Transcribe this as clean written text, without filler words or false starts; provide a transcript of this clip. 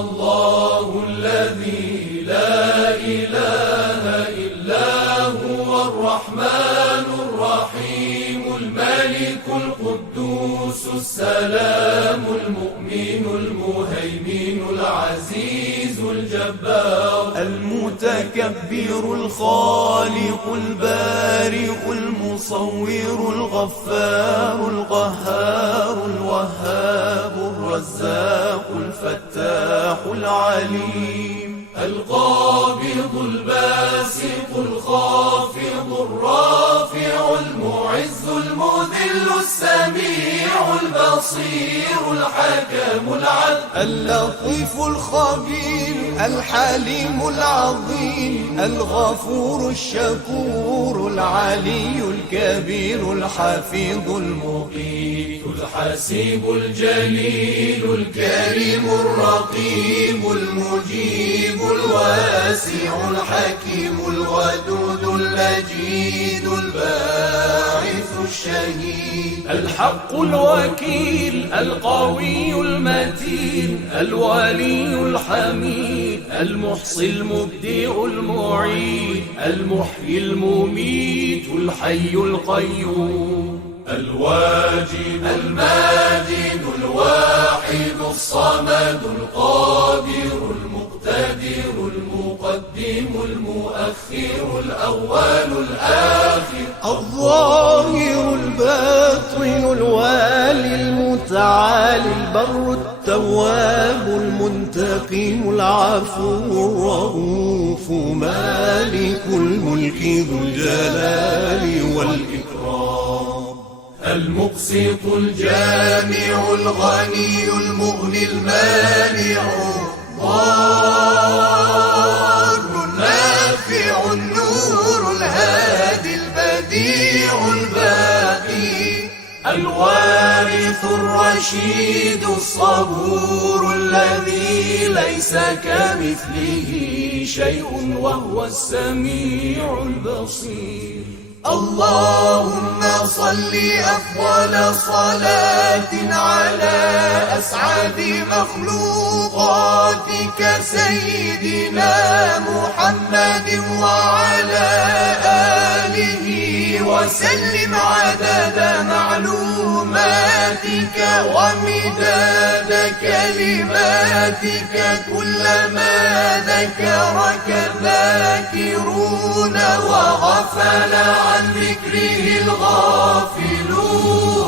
الله الذي لا إله إلا هو الرحمن الرحيم الملك القدوس السلام المؤمن المهيمن العزيز الجبار المتكبر الخالق البارئ المصور الغفار القهار الوهاب الرزاق الفتاح العليم القابض الباسط الخافض الرافع المعز المذل السميع البصير الحكم العدل اللطيف الخبير الحليم العظيم الغفور الشكور العلي الكبير الحفيظ المقيت الحسيب الجليل الكريم الرقيب المجيب الواسع الحكيم الودود المجيد الباعث الشهيد الحق الوكيل القوي المتين الولي الحميد المحصي المبدئ المعيد المحيي المميت الحي القيوم الواجد الماجد الواحد الصمد القادر المقتدر المقدم المؤخر الأول الآخر الظاهر الباطن الوالي المتعالي البر التواب المنتقم العفو الرؤوف مالك الملك ذو الجلال والإكرام المقسط الجامع الغني المغني المانع الضار النافع النور الهادي البديع الباقي الوارث الرشيد الصبور الذي ليس كمثله شيء وهو السميع البصير اللهم صل أفضل صلاة على أسعد مخلوقاتك سيدنا محمد وعلى آله وسلم عدد معلوماتك ومداد كلماتك كلما ذكرك الذاكرون وغفل عن ذكره الغافلون